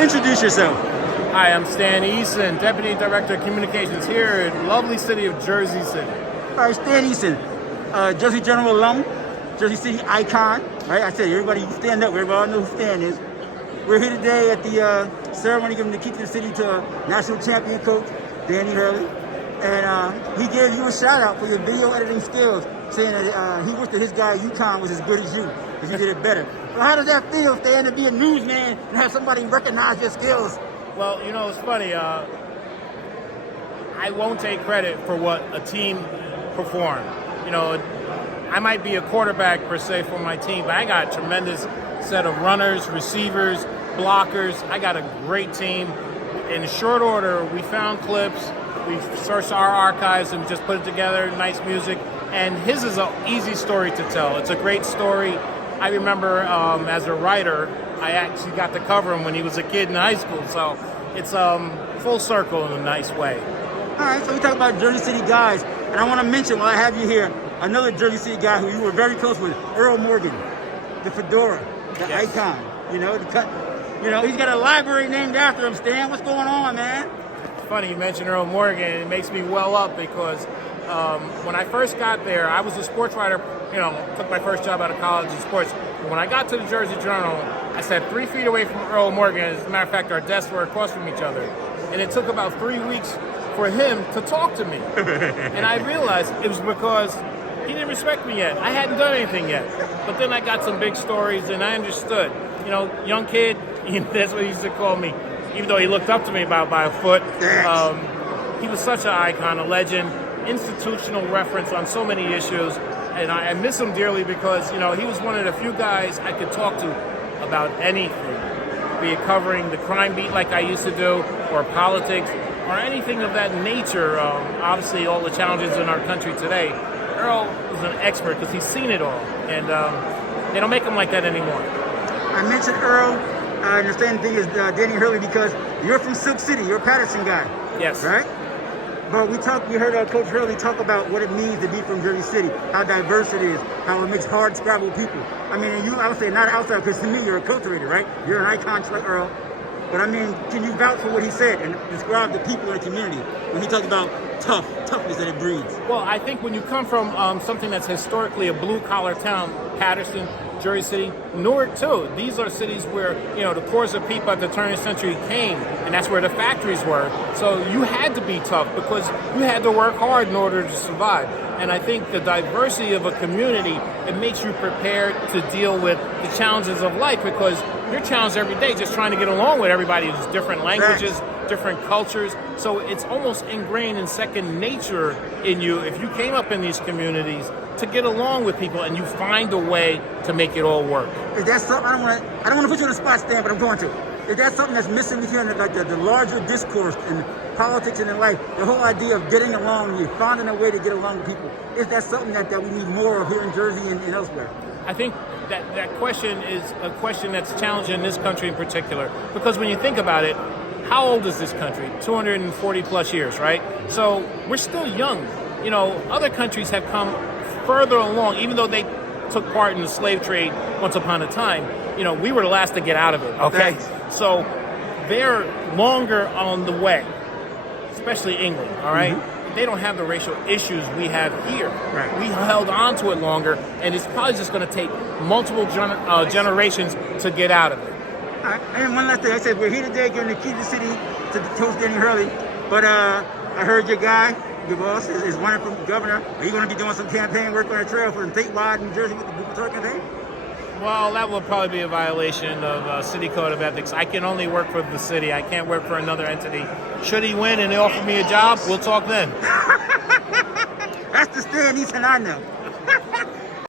Introduce yourself. Hi, I'm Stan Eason, Deputy Director of Communications here in lovely city of Jersey City. All right, Stan Eason, Jersey General alum, Jersey City icon, right? I said, everybody stand up, everybody know who Stan is. We're here today at the ceremony giving the key to the city to national champion coach, Danny Hurley. And he gave you a shout out for your video editing skills, saying that he wished that his guy UCONN was as good as you, because you did it better. So how does that feel, Stan, to be a newsman and have somebody recognize your skills? Well, you know, it's funny. I won't take credit for what a team performed. You know, I might be a quarterback per se for my team, but I got a tremendous set of runners, receivers, blockers. I got a great team. In short order, we found clips, we searched our archives and just put it together, nice music. And his is an easy story to tell. It's a great story. I remember as a writer, I actually got to cover him when he was a kid in high school. So it's full circle in a nice way. All right, so we talk about Jersey City guys. And I want to mention, while I have you here, another Jersey City guy who you were very close with, Earl Morgan, the fedora, the icon. You know, he's got a library named after him. Stan, what's going on, man? It's funny you mentioned Earl Morgan. It makes me well up because when I first got there, I was a sports writer. You know, took my first job out of college in sports. When I got to the Jersey Journal, I sat 3 feet away from Earl Morgan. As a matter of fact, our desks were across from each other. And it took about 3 weeks for him to talk to me. And I realized it was because he didn't respect me yet. I hadn't done anything yet. But then I got some big stories and I understood. You know, young kid, that's what he used to call me. Even though he looked up to me about by a foot. He was such an icon, a legend, institutional reference on so many issues. And I miss him dearly because, you know, he was one of the few guys I could talk to about anything, be it covering the crime beat like I used to do, or politics, or anything of that nature. Obviously, all the challenges in our country today. Earl is an expert because he's seen it all, and they don't make him like that anymore. I mentioned Earl, and the same thing as Danny Hurley because you're from Silk City. You're a Paterson guy. Yes. Right? But we heard Coach Hurley talk about what it means to be from Jersey City, how diverse it is, how it makes hard scrabble people. I mean, and I would say not outside, because to me, you're a culturator, right? You're an icon like Earl. But I mean, can you vouch for what he said and describe the people in the community when he talked about toughness that it breeds? Well, I think when you come from something that's historically a blue-collar town, Paterson, Jersey City, Newark too. These are cities where, you know, the cores of people at the turn of the century came, and that's where the factories were. So you had to be tough because you had to work hard in order to survive. And I think the diversity of a community, it makes you prepared to deal with the challenges of life because you're challenged every day just trying to get along with everybody. There's different languages, different cultures. So it's almost ingrained in second nature in you if you came up in these communities to get along with people and you find a way to make it all work. Is that something, I don't want to put you on the spot, Stan, but I'm going to. Is that something that's missing with you in the larger discourse in politics and in life? The whole idea of getting along, you're finding a way to get along with people. Is that something that we need more of here in Jersey and elsewhere? I think that question is a question that's challenging in this country in particular. Because when you think about it, how old is this country? 240 plus years, right? So we're still young. You know, other countries have come further along, even though they took part in the slave trade once upon a time. You know, we were the last to get out of it, okay? Thanks. So they're longer on the way, especially England, all right? Mm-hmm. They don't have the racial issues we have here. Right. We held on to it longer, and it's probably just going to take multiple generations to get out of it. All right. And one last thing, I said we're here today giving the key to the city to Coach Danny Hurley, but I heard your guy, your boss, is running for governor. Are you going to be doing some campaign work on the trail for the statewide New Jersey with the gubernatorial campaign? Well, that will probably be a violation of city code of ethics. I can only work for the city. I can't work for another entity. Should he win and they offer me a job, we'll talk then. That's the Stan Eason I know.